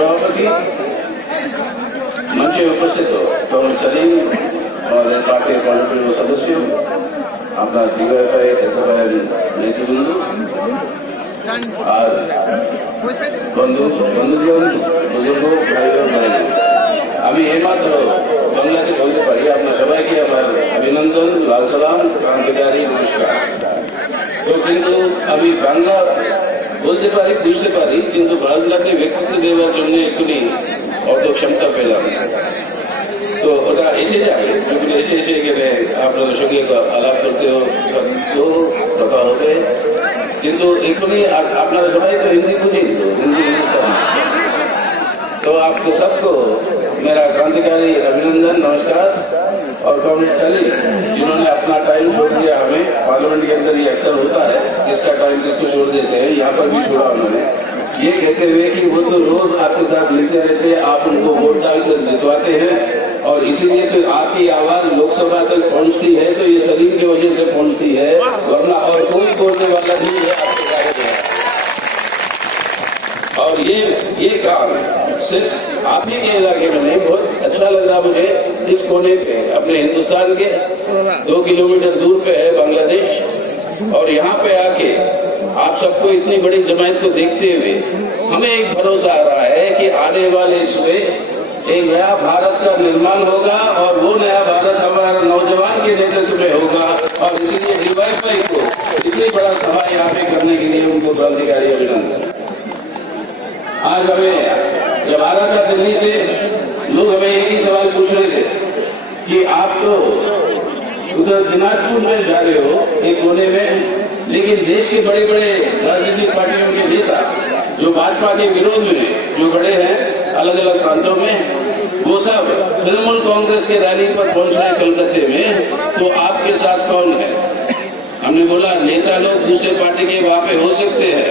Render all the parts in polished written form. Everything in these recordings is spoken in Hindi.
सभापति, मंच में उपस्थित हो कौन सलीम और पार्टी के सदस्यों, अपना DYFI SFI नेतृवृंद और बंधुजन बुजुर्गों भाइयों बहनों, আমি এইমাত্র বাংলাতে বলতে পারি আপনার সবাইকে আমার অভিনন্দন, লাল সালাম, ক্রান্তিকারী নমস্কার। তো কিন্তু আমি বাংলা বলতে পারি, বুঝতে পারি, কিন্তু বাংলাকে ব্যক্তিত্ব দেওয়ার জন্য একটুখানি অত ক্ষমতা পেলাম। তো ওটা এসে যাবে, যখন এসে গেলে আপনাদের সঙ্গে আলাপ করতেও কথা হবে। কিন্তু এখনই আপনারা সবাই তো হিন্দি বুঝেন, তো हिंदी तो आपको सबको मेरा क्रांतिकारी अभिनंदन, नमस्कार। और कॉमरेड सलीम जिन्होंने अपना टाइम छोड़ दिया, हमें पार्लियामेंट के अंदर ये अक्सर होता है, किसका टाइम किसको छोड़ देते हैं, यहाँ पर भी छोड़ा उन्होंने, ये कहते हुए कि वो तो रोज आपके साथ मिलते रहते हैं, आप उनको वोट डालकर जितवाते हैं और इसीलिए तो आपकी आवाज लोकसभा तक पहुंचती है, तो ये सलीम की वजह से पहुंचती है, वरना और कोई बोलने वाला नहीं है। और ये काम सिर्फ आप ही के इलाके में नहीं, बहुत अच्छा लगा मुझे। इस कोने पे अपने हिंदुस्तान के 2 किलोमीटर दूर पे है बांग्लादेश, और यहाँ पे आके आप सबको इतनी बड़ी जमात को देखते हुए हमें एक भरोसा आ रहा है कि आने वाले सुबह एक नया भारत का निर्माण होगा, और वो नया भारत हमारा नौजवान के नेतृत्व में होगा। और इसीलिए DYFI को इतनी बड़ा सभा यहाँ पे करने के लिए उनको क्रांतिकारी अभिनंदन। आज हमें जब आ रहा था दिल्ली से, लोग हमें एक ही सवाल पूछ रहे थे कि आप तो उधर दिनाजपुर में जा रहे हो एक कोने में, लेकिन देश के बड़े बड़े राजनीतिक पार्टियों के नेता जो भाजपा के विरोध में जो खड़े हैं अलग अलग प्रांतों में, वो सब तृणमूल कांग्रेस के रैली पर पहुंच रहे कलकत्ते में, तो आपके साथ कौन है? हमने बोला नेता लोग दूसरे पार्टी के वहां पे हो सकते हैं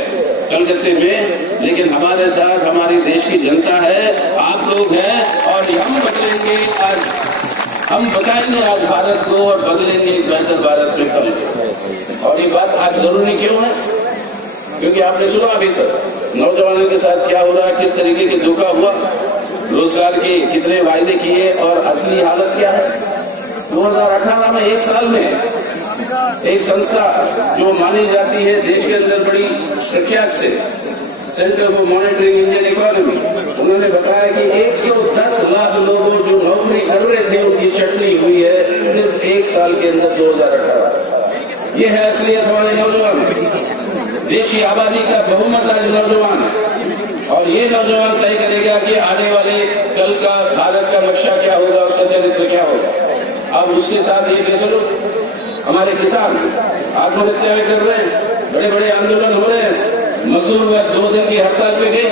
कलकत्ते में, लेकिन हमारे साथ हमारी देश की जनता है, आप लोग हैं, और हम बदलेंगे आज, हम बताएंगे आज भारत को और बदलेंगे एक बेहतर भारत में कल। और ये बात आज जरूरी क्यों है? क्योंकि आपने सुना अभी तक नौजवानों के साथ क्या हो रहा है, किस तरीके के धोखा हुआ, रोजगार के कितने वायदे किए और असली हालत क्या है। 2018 में एक साल में एक संस्था जो मानी जाती है देश के अंदर बड़ी प्रख्यात से, centre for monitoring Indian economy, उन्होंने बताया कि 110 लाख लोगों जो नौकरी कर रहे थे उनकी छटनी हुई है सिर्फ एक साल के अंदर 2018। ये है असलियत हमारे नौजवान, देश की आबादी का बहुमत आज नौजवान है, और ये नौजवान तय करेगा कि आने वाले कल का भारत का नक्शा क्या होगा, उसका चरित्र क्या होगा। अब उसके साथ ये कैसे लोग हमारे किसान आत्महत्या कर रहे हैं, बड़े बड़े आंदोलन हो रहे हैं, मजदूर वर्ग 2 दिन की हड़ताल पे गए,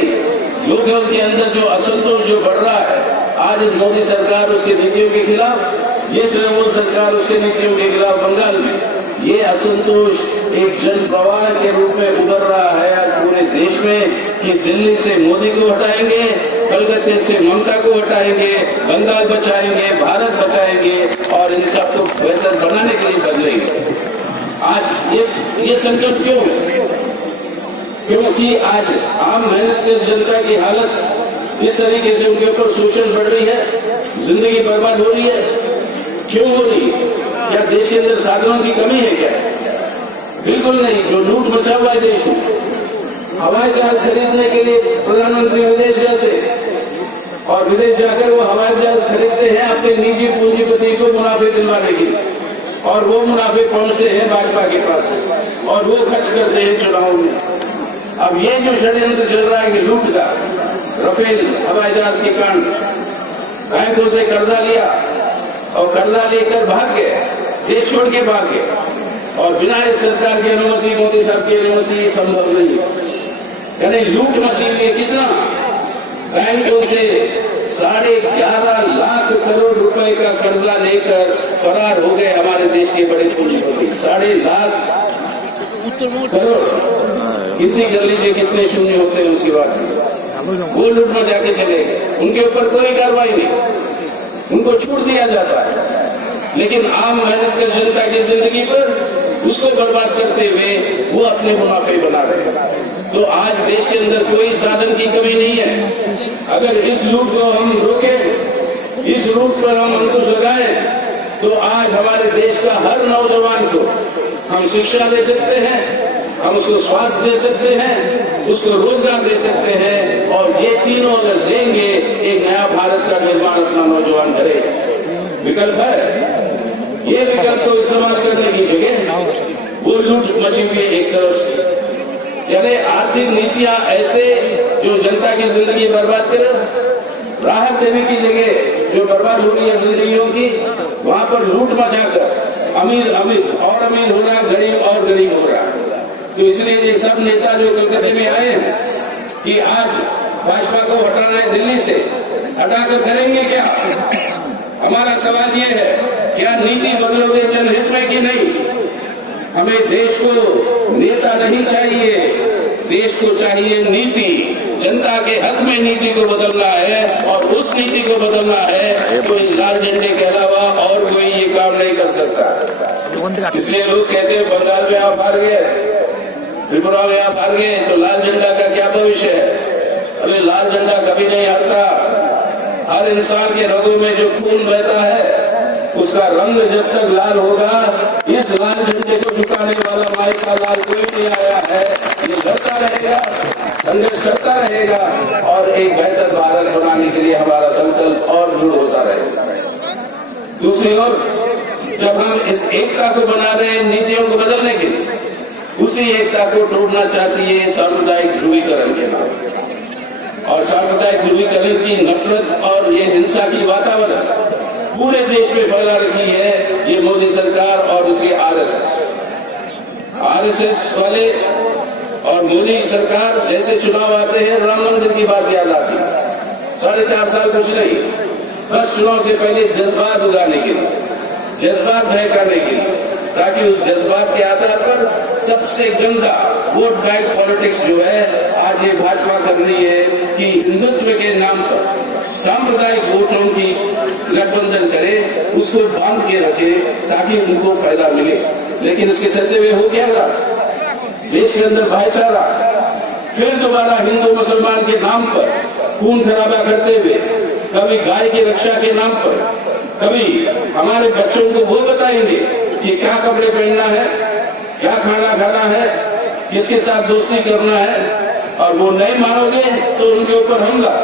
लोगों के अंदर जो असंतोष जो बढ़ रहा है, आज इस मोदी सरकार उसकी नीतियों के खिलाफ, ये तृणमूल सरकार उसकी नीतियों के खिलाफ बंगाल में, ये असंतोष एक जन प्रवाह के रूप में उभर रहा है आज पूरे देश में कि दिल्ली से मोदी को हटाएंगे, कलकत्ते से ममता को हटाएंगे, बंगाल बचाएंगे, भारत बचाएंगे, और इन सबको बेहतर बनाने के लिए बदलेंगे। आज ये संकट क्यों है? क्योंकि आज आम मेहनत की जनता की हालत इस तरीके से उनके ऊपर शोषण बढ़ रही है, जिंदगी बर्बाद हो रही है। क्यों हो रही है? क्या देश के अंदर साधनों की कमी है क्या? बिल्कुल नहीं। जो लूट मचा हुआ है देश में, हवाई जहाज खरीदने के लिए प्रधानमंत्री विदेश जाते, और विदेश जाकर वो हवाई जहाज खरीदते हैं अपने निजी पूंजीपति को मुनाफे दिलवाने के लिए, और वो मुनाफे पहुंचते हैं भाजपा के पास, और वो खर्च करते हैं चुनाव में। अब ये जो षड्यंत्र चल रहा है कि लूट का, राफेल हवाई जहाज के कांड, बैंकों से कर्जा लिया और कर्जा लेकर भाग गए, देश छोड़ के भाग गए, और बिना इस सरकार की अनुमति, मोदी साहब की अनुमति संभव नहीं है। यानी लूट मची हुई है। कितना? बैंकों से 11.5 लाख करोड़ रुपए का कर्जा लेकर फरार हो गए हमारे देश के बड़े पूंजीपति। 1.5 लाख करोड़, कितनी कर लीजिए, कितने शून्य होते हैं उसके बाद। वो लूट में जाके चले गए, उनके ऊपर कोई कार्रवाई नहीं, उनको छूट दिया जाता है, लेकिन आम मेहनत कर जनता की जिंदगी पर उसको बर्बाद करते हुए वो अपने मुनाफे बना रहे हैं। तो आज देश के अंदर कोई साधन की कमी नहीं है। अगर इस लूट को हम रोकें, इस लूट पर हम अंकुश लगाएं, तो आज हमारे देश का हर नौजवान को हम शिक्षा दे सकते हैं, हम उसको स्वास्थ्य दे सकते हैं, उसको रोजगार दे सकते हैं, और ये तीनों अगर देंगे एक नया भारत का निर्माण अपना नौजवान करेगा। विकल्प है, ये विकल्प को इस्तेमाल करने की जगह वो लूट मची हुई एक तरफ से, यानी आर्थिक नीतियां ऐसे जो जनता की जिंदगी बर्बाद करे, राहत देने की जगह जो बर्बाद हो रही है जिंदगियों की, वहां पर लूट मचाकर अमीर अमीर और अमीर हो रहा, गरीब और गरीब हो रहा। तो इसलिए ये सब नेता जो कलकत्ते में आए हैं कि आज भाजपा को हटाना है दिल्ली से, हटाकर करेंगे क्या? हमारा सवाल ये है, क्या नीति बदलोगे जनहित में कि नहीं? हमें देश को नेता नहीं चाहिए, देश को चाहिए नीति। जनता के हक में नीति को बदलना है, और उस नीति को बदलना है कोई लाल झंडे के अलावा और कोई ये काम नहीं कर सकता। इसलिए लोग कहते हैं बंगाल में आप हार गए, त्रिपुरा में आप हार गए, तो लाल झंडा का क्या भविष्य है? अरे लाल झंडा कभी नहीं हारता। हर इंसान के रगों में जो खून बहता है उसका रंग जब तक लाल होगा, इस लाल झंडे को झुकाने वाला माई का लाल कोई नहीं आया है। ये लड़ता रहेगा, संघर्ष करता रहेगा, और एक बेहतर भारत बनाने के लिए हमारा संकल्प और दृढ़ होता रहेगा। दूसरी ओर जब हम इस एकता को बना रहे हैं नीतियों को बदलने के लिए, उसी एकता को तोड़ना चाहती है सांप्रदायिक ध्रुवीकरण के नाम। और सांप्रदायिक ध्रुवीकरण की नफरत और ये हिंसा की वातावरण पूरे देश में फैला रखी है ये मोदी सरकार और उसकी आरएसएस वाले और मोदी सरकार। जैसे चुनाव आते हैं राम मंदिर की बात याद आती है। 4.5 साल कुछ नहीं, बस चुनाव से पहले जज्बात उगाने के लिए, जज्बात बहकाने के लिए, ताकि उस जज्बात के आधार पर सबसे गंदा वोट बैंक पॉलिटिक्स जो है आज ये भाजपा कर रही है कि हिंदुत्व के नाम पर सांप्रदायिक वोटों की गठबंधन करे, उसको बांध के रखे ताकि उनको फायदा मिले। लेकिन इसके चलते हुए हो क्या रहा? देश के अंदर भाईचारा फिर दोबारा हिंदू मुसलमान के नाम पर खून खराबा करते हुए, कभी गाय की रक्षा के नाम पर, कभी हमारे बच्चों को वो बताएंगे कि क्या कपड़े पहनना है, क्या खाना खाना है, किसके साथ दोस्ती करना है, और वो नहीं मानोगे तो उनके ऊपर हमला।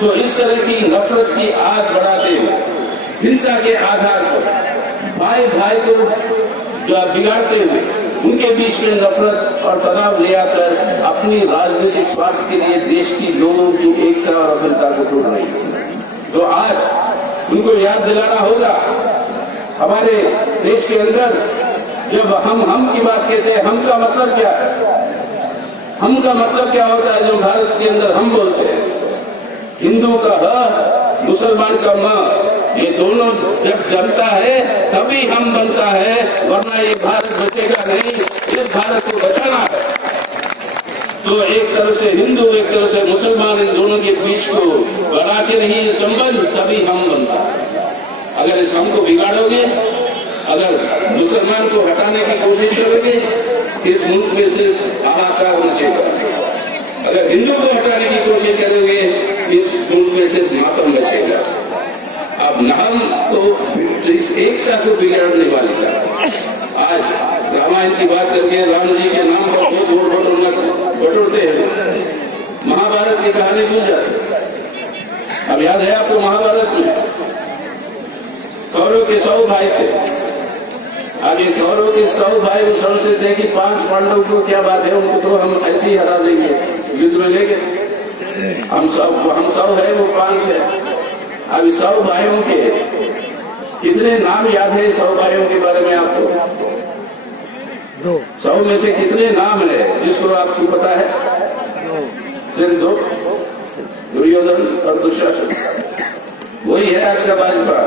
तो इस तरह की नफरत की आग बढ़ाते हुए, हिंसा के आधार पर भाई भाई को बिगाड़ते हुए, उनके बीच में नफरत और तनाव ले आकर अपनी राजनीतिक स्वार्थ के लिए देश की लोगों की एकता और अखंडता को तोड़ रही है। तो आज उनको याद दिलाना होगा, हमारे देश के अंदर जब हम की बात कहते हैं, हम का मतलब क्या है? हम का मतलब क्या होता है? जो भारत के अंदर हम बोलते हैं, हिंदू का ह, मुसलमान का म, ये दोनों जब जमता है तभी हम बनता है, वरना ये भारत बचेगा नहीं। इस भारत को बचाना है तो एक तरफ से हिंदू, एक तरफ से मुसलमान, इन दोनों के बीच को बना के नहीं ये संबंध, तभी हम बनता है। अगर इस हम को बिगाड़ोगे, अगर मुसलमान को हटाने की कोशिश करोगे, इस मुल्क में सिर्फ हाहाकार मचेगा। अगर हिंदू को हटाने की कोशिश करोगे, इस मुल्क में सिर्फ मातम बचेगा। अब हम तो इस एकता को बिगाड़ने वाली था। आज रामायण की बात करके राम जी के नाम पर वोट बटोरते हैं, महाभारत की कहानी भूल जाते। अब याद है आपको महाभारत में कौरव के 100 भाई थे। अब ये कौरव के 100 भाई वो समझते थे कि 5 पांडव को क्या बात है, उनको तो हम ऐसे ही हरा देंगे, युद्ध में लेके हम 100 है, वो 5 है। अब 100 भाइयों के कितने नाम याद है? 100 भाइयों के बारे में आपको 100 में से कितने नाम है जिसको आपको पता है? सिर्फ 2, दुर्योधन और दुशासन। वही है आज का भाजपा,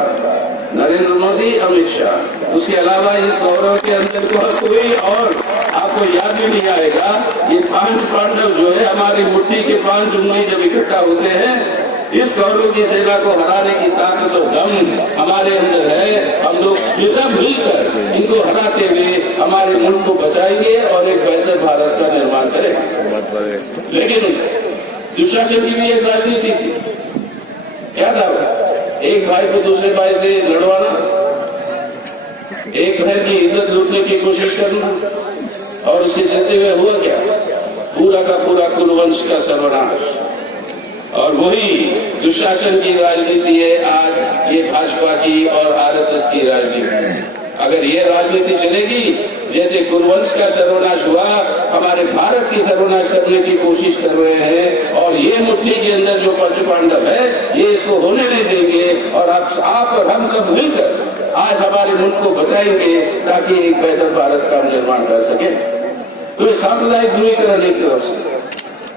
नरेंद्र मोदी, अमित शाह। उसके अलावा इस कौरव के अंदर को कोई और आपको याद भी नहीं आएगा। ये 5 पांडव जो है, हमारी मुट्ठी के 5 उंगली जब इकट्ठा होते हैं, इस कौरव की सेना को हराने की ताकत और दम हमारे अंदर है। हम लोग ये सब मिलकर इनको हराते हुए हमारे हमारे मुल्क को बचाएंगे और एक बेहतर भारत का निर्माण करेंगे। लेकिन दुशासन की भी एक राजनीति थी, क्या था? एक भाई को दूसरे भाई से लड़वाना, एक बहन की इज्जत लूटने की कोशिश करना, और उसके चलते हुए हुआ क्या? पूरा का पूरा कुरुवंश का सर्वनाश। और वही दुशासन की राजनीति है आज ये भाजपा की और आरएसएस की राजनीति। अगर ये राजनीति चलेगी, जैसे कुरुवंश का सर्वनाश हुआ, हमारे भारत की सर्वनाश करने की कोशिश कर रहे हैं, और ये मुट्ठी के अंदर जो पंचपांडव है ये इसको होने नहीं देंगे। और आप और हम सब मिलकर आज हमारे मुल्क को बचाएंगे ताकि एक बेहतर भारत का निर्माण कर सके। तो ये सांप्रदायिक ध्रुवीकरण एक तरफ से,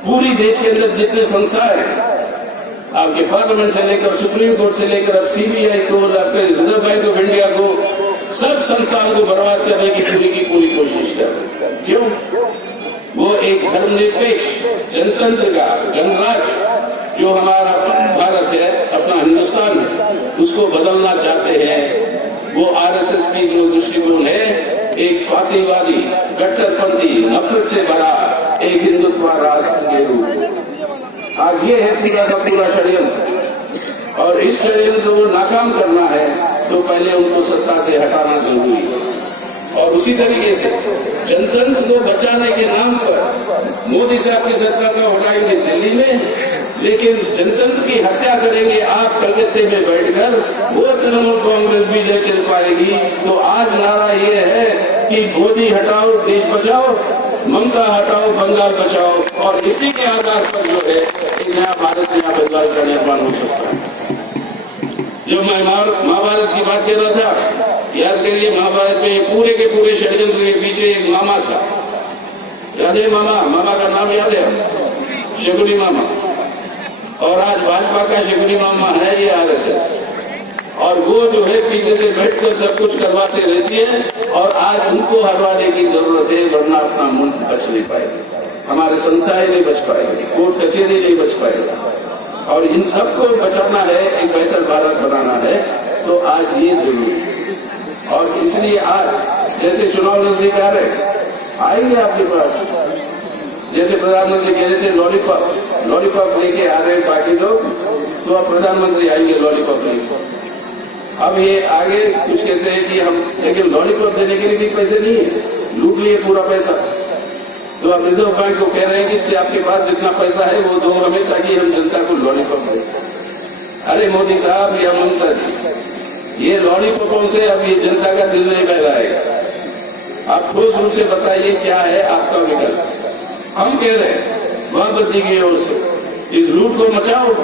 पूरी देश के अंदर जितने संस्थाएं हैं, आपके पार्लियामेंट से लेकर सुप्रीम कोर्ट से लेकर अब सीबीआई को, आपके रिजर्व बैंक ऑफ इंडिया को, सब संस्थाओं को बर्बाद करने की पूरी कोशिश कर रहे हैं। क्यों? वो एक धर्मनिरपेक्ष जनतंत्र का गणराज्य जो हमारा भारत है, अपना हिंदुस्तान है, उसको बदलना चाहते हैं। वो आरएसएस की जो दृष्टिकोण है, एक फांसीवादी, कट्टरपंथी, नफरत से भरा एक हिंदुत्व राष्ट्र के रूप। आज ये है पूरा का पूरा षड्यंत्र, और इस षड्यंत्र को नाकाम करना है तो पहले उनको सत्ता से हटाना जरूरी है। और उसी तरीके से जनतंत्र को बचाने के नाम पर मोदी साहब की सरकार को हटाएंगे दिल्ली में, लेकिन जनतंत्र की हत्या करेंगे आप कलकत्ते में बैठकर, वो तृणमूल कांग्रेस भी नहीं चल पाएगी। तो आज नारा ये है कि मोदी हटाओ देश बचाओ, ममता हटाओ बंगाल बचाओ, और इसी के आधार पर जो है एक नया भारत, नया बंगाल का निर्माण हो सकता है। जब मैं महाभारत की बात कर रहा था, याद करिए महाभारत में ये पूरे के पूरे षड्यंत्र के पीछे एक मामा था, याद है? मामा का नाम याद है? शकुनी मामा। और आज भाजपा का शकुनी मामा है ये आरएसएस, और वो जो है पीछे से बैठकर सब कुछ करवाते रहती है, और आज उनको हरवाने की जरूरत है, वरना अपना मुल्क बच नहीं पाएगा, हमारे संस्थाएं नहीं बच पाएगी, कोर्ट कचहरी नहीं बच पाएगा। और इन सबको बचाना है, एक बेहतर भारत बनाना है, तो आज ये जरूरी है। और इसलिए आज जैसे चुनाव नजदीक आ रहे, आएंगे आपके पास, जैसे प्रधानमंत्री कह रहे थे लॉलीपॉप लेके आ रहे हैं बाकी लोग, तो अब प्रधानमंत्री आएंगे लॉलीपॉप लेके। अब ये आगे कुछ कहते हैं कि हम, लेकिन लॉलीपॉप देने के लिए भी पैसे नहीं है, लूट लिए पूरा पैसा। तो अब रिजर्व बैंक को कह रहे हैं कि आपके पास जितना पैसा है वो दो हमें, ताकि हम जनता को लॉलीपॉप दें। अरे मोदी साहब या ममता जी, ये लॉलीपॉपों से अब ये जनता का दिल नहीं बहलाएगा। आप ठोस रूप से बताइए क्या है आपका विकल्प। हम कह रहे हैं महाबद्दी की ओर से इस लूट को मचाओ,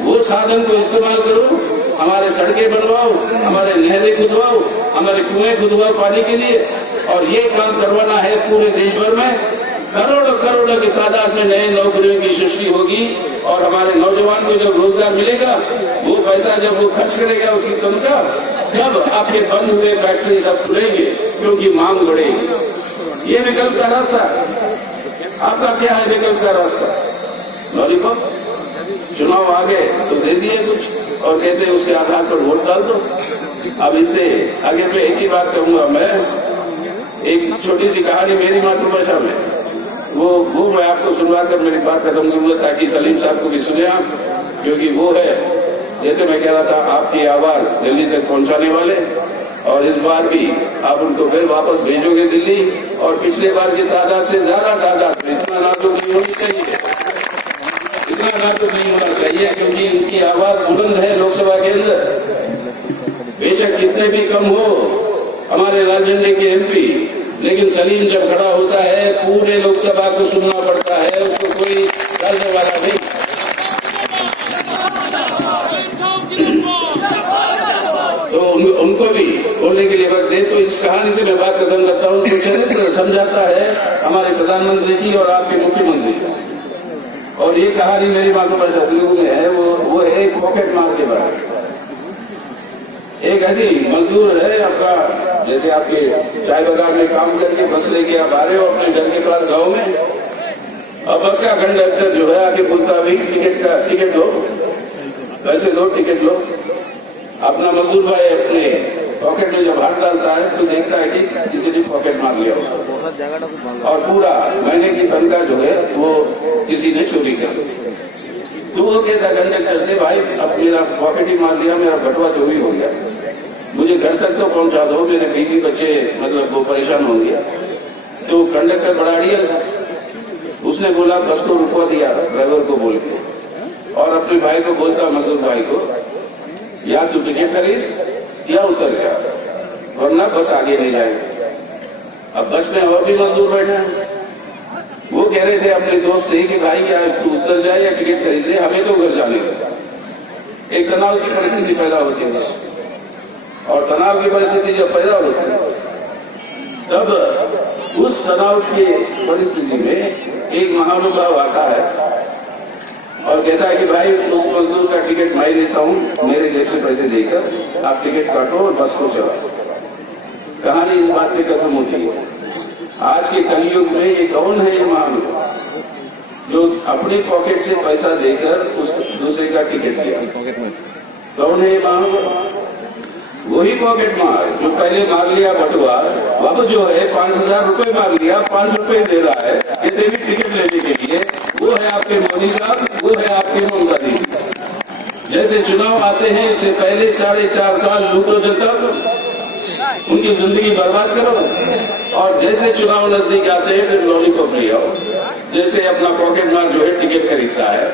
वो साधन को इस्तेमाल करो, हमारे सड़कें बनवाओ, हमारे नहरें खुदवाओ, हमारे कुएं खुदवाओ पानी के लिए, और ये काम करवाना है पूरे देश भर में। करोड़ों करोड़ों की तादाद में नए नौकरियों की सृष्टि होगी, और हमारे नौजवान को जब रोजगार मिलेगा, वो पैसा जब वो खर्च करेगा उसकी तनख्वाह, तब आपके बंद हुए फैक्ट्री सब खुलेंगे, क्योंकि मांग बढ़ेगी। ये विकल्प का रास्ता। आपका क्या है विकल्प का रास्ता? लॉलीपॉप। चुनाव आ गए तो दे दिए कुछ, और कहते हैं उसके आधार पर वोट डाल दो। अब इससे आगे मैं एक ही बात कहूंगा, मैं एक छोटी सी कहानी मेरी मातृभाषा में, वो मैं आपको सुनवा कर मेरी बात खत्म करूंगा, ताकि सलीम साहब को भी सुने आप, क्योंकि वो है, जैसे मैं कह रहा था, आपकी आवाज दिल्ली तक पहुंचाने वाले, और इस बार भी आप उनको फिर वापस भेजोगे दिल्ली, और पिछले बार की तादाद से ज्यादा तादाद में, इतना नाजुक नहीं होनी चाहिए, इतना नाजुक नहीं होना चाहिए, क्योंकि उनकी आवाज बुलंद है लोकसभा के अंदर। बेशक कितने भी कम हो हमारे राजनंदे के एमपी, लेकिन सलीम जब खड़ा होता है पूरे लोकसभा को सुनना पड़ता है, उसको कोई डालने वाला नहीं। तो उनको भी बोलने के लिए वक्त दे। तो इस कहानी से मैं बात खत्म करता हूँ। तो चरित्र समझाता है हमारे प्रधानमंत्री की और आपके मुख्यमंत्री का। और ये कहानी मेरी मातृभाषा तेलुगु में है, वो है एक पॉकेट मार के बारे में। एक ऐसी मजदूर है आपका, जैसे आपके चाय बागान में काम करके बस लेके आप आ रहे हो अपने घर के पास गांव में, अब बस का कंडक्टर जो है आके बोलता भाई टिकट लो, पैसे दो, टिकट लो। अपना मजदूर भाई अपने पॉकेट में जब हाथ डालता है तो देखता है कि किसी ने पॉकेट मार लिया उसको और पूरा महीने की तनख्वाह जो है वो किसी ने चोरी कर ली। तो वो कहता कंडक्टर से, भाई अब मेरा पॉकेट ही मार दिया, मेरा बटुआ चोरी हो गया, मुझे घर तक तो पहुंचा दो, मेरे बीवी बच्चे मतलब वो परेशान होंगे। तो कंडक्टर बड़ा अड़ियल था, उसने बोला बस को रुकवा दिया ड्राइवर को बोल के, और अपने भाई को बोलता, मजदूर भाई को, या तू टिकट खरीद या उतर जा, वरना बस आगे नहीं जाएगी। अब बस में और भी मजदूर बैठे हैं, वो कह रहे थे अपने दोस्त से कि भाई या तू उतर जाए या टिकट खरीद ले, हमें तो घर जाने का। एक तनाव की परिस्थिति पैदा होती है, और तनाव की परिस्थिति जब पैदा होती है तब उस तनाव की परिस्थिति में एक महानुभाव आता है और कहता है कि भाई उस मजदूर का टिकट मैं लेता हूं, मेरे जेब से पैसे देकर आप टिकट काटो और बस को चलाओ। कहानी इस बात पे खत्म होती है। आज के कलयुग में ये कौन है ये महानुभाव जो अपनी पॉकेट से पैसा देकर उस दूसरे का टिकट लिया? कौन है ये महानुभाव? वही पॉकेट मार जो पहले मार लिया बटुआ, अब जो है 5,000 रुपए मार लिया, 5 रुपए दे रहा है किसी भी टिकट लेने के लिए। वो है आपके मोदी साहब, वो है आपके ममता दीदी। जैसे चुनाव आते हैं इससे पहले 4.5 साल लूटो जनता, उनकी जिंदगी बर्बाद करो, और जैसे चुनाव नजदीक आते हैं फिर लॉलीपॉप ले आओ। जैसे अपना पॉकेट मार जो है टिकट खरीदता है,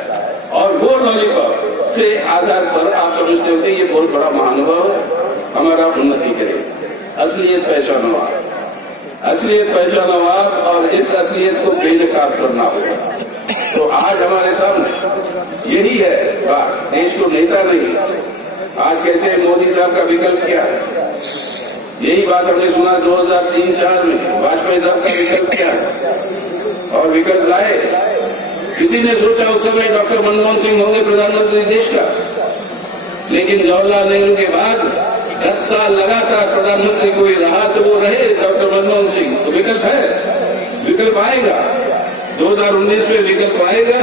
और वो लॉलीपॉप से आधार पर आप समझते हो कि ये बहुत बड़ा महानुभाव है, हमारा उन्नति करे। असलियत पहचानवार, असलियत पहचानवार, और इस असलियत को बेनकाब करना होगा। तो आज हमारे सामने यही है बात, देश को नेता नहीं। आज कहते हैं मोदी साहब का विकल्प क्या है, यही बात हमने सुना 2003-4 में, वाजपेयी साहब का विकल्प क्या है, और विकल्प लाए। किसी ने सोचा उस समय डॉक्टर मनमोहन सिंह होंगे प्रधानमंत्री देश का, लेकिन जवाहरलाल नेहरू के बाद 10 साल लगातार प्रधानमंत्री कोई रहा तो वो रहे डॉक्टर मनमोहन सिंह। तो विकल्प है, विकल्प आएगा 2019 में, विकल्प आएगा।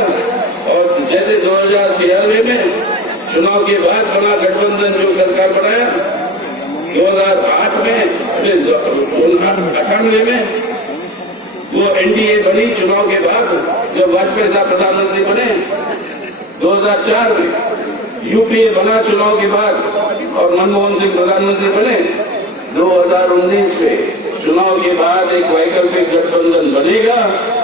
और जैसे 2096 में चुनाव के बाद बना गठबंधन जो सरकार बनाया, 2008 में, 98 में वो एनडीए बनी चुनाव के बाद, जब वाजपेयी साहब प्रधानमंत्री बने। 2004 में यूपीए बना चुनाव के बाद और मनमोहन सिंह प्रधानमंत्री बने। 2019 में चुनाव के बाद एक वैकल्पिक गठबंधन बनेगा,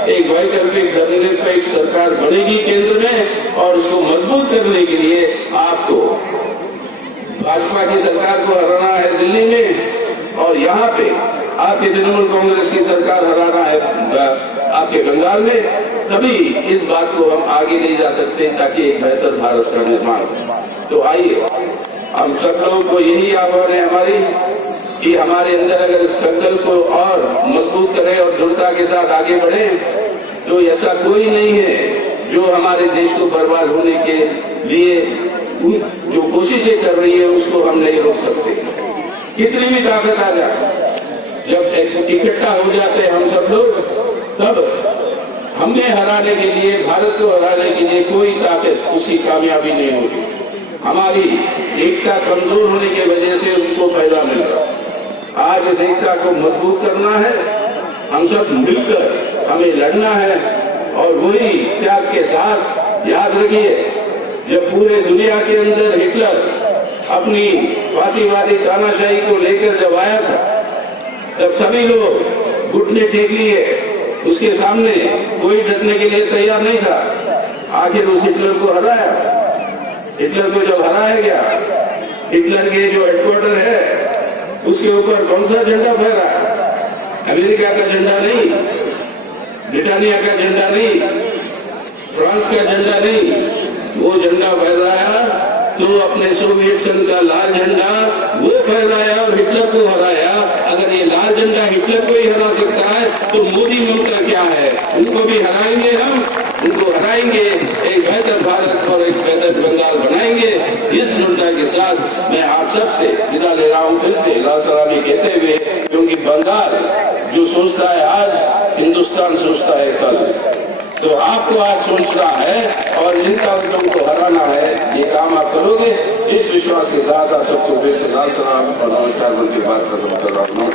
एक वैकल्पिक धर्मनिरपेक्ष सरकार बनेगी केंद्र में, और उसको मजबूत करने के लिए आपको भाजपा की सरकार को हराना है दिल्ली में, और यहाँ पे आपकी तृणमूल कांग्रेस की सरकार हराना है आपके बंगाल में। तभी इस बात को हम आगे ले जा सकते हैं ताकि एक बेहतर भारत का निर्माण हो। तो आइए हम सब लोगों को यही आह्वान है हमारी कि हमारे अंदर अगर इस संकल्प को और मजबूत करें और दृढ़ता के साथ आगे बढ़े, तो ऐसा कोई नहीं है जो हमारे देश को बर्बाद होने के लिए जो कोशिशें कर रही है उसको हम नहीं रोक सकते। कितनी भी ताकत आ जाए, जब इकट्ठा हो जाते हैं हम सब लोग, तब हमें हराने के लिए, भारत को हराने के लिए कोई ताकत उसकी कामयाबी नहीं होगी। हमारी एकता कमजोर होने की वजह से उनको फायदा मिल रहा है। आज इस एकता को मजबूत करना है, हम सब मिलकर हमें लड़ना है, और वही त्याग के साथ। याद रखिए, जब पूरे दुनिया के अंदर हिटलर अपनी फांसीवादी तानाशाही को लेकर जब आया था, तब सभी लोग घुटने टेक लिए, उसके सामने कोई डरने के लिए तैयार नहीं था। आखिर उस हिटलर को हराया। हिटलर को जब हराया गया, हिटलर के जो हेडक्वार्टर है उसके ऊपर कौन सा झंडा फहरा? अमेरिका का झंडा नहीं, ब्रिटानिया का झंडा नहीं, फ्रांस का झंडा नहीं, वो झंडा फहराया तो अपने सोवियत संघ का लाल झंडा वो फहराया और हिटलर को हराया। अगर ये लाल झंडा हिटलर को ही हरा सकता है तो मोदी ममता क्या है? उनको भी हराएंगे हम, उनको हराएंगे, एक बेहतर भारत और एक बेहतर बंगाल बनाएंगे। इस दृढ़ता के साथ मैं आप सबसे विदा ले रहा हूँ, फिर से लाल सलामी कहते हुए, क्योंकि बंगाल जो सोचता है आज, हिंदुस्तान सोचता है कल। तो आपको आज सोचना है और जिन ताकतों को हराना है, ये काम आप करोगे। इस विश्वास के साथ आप सबको फिर से लाल सलाम और नमस्कार बोल के बात खत्म कर रहा हूँ।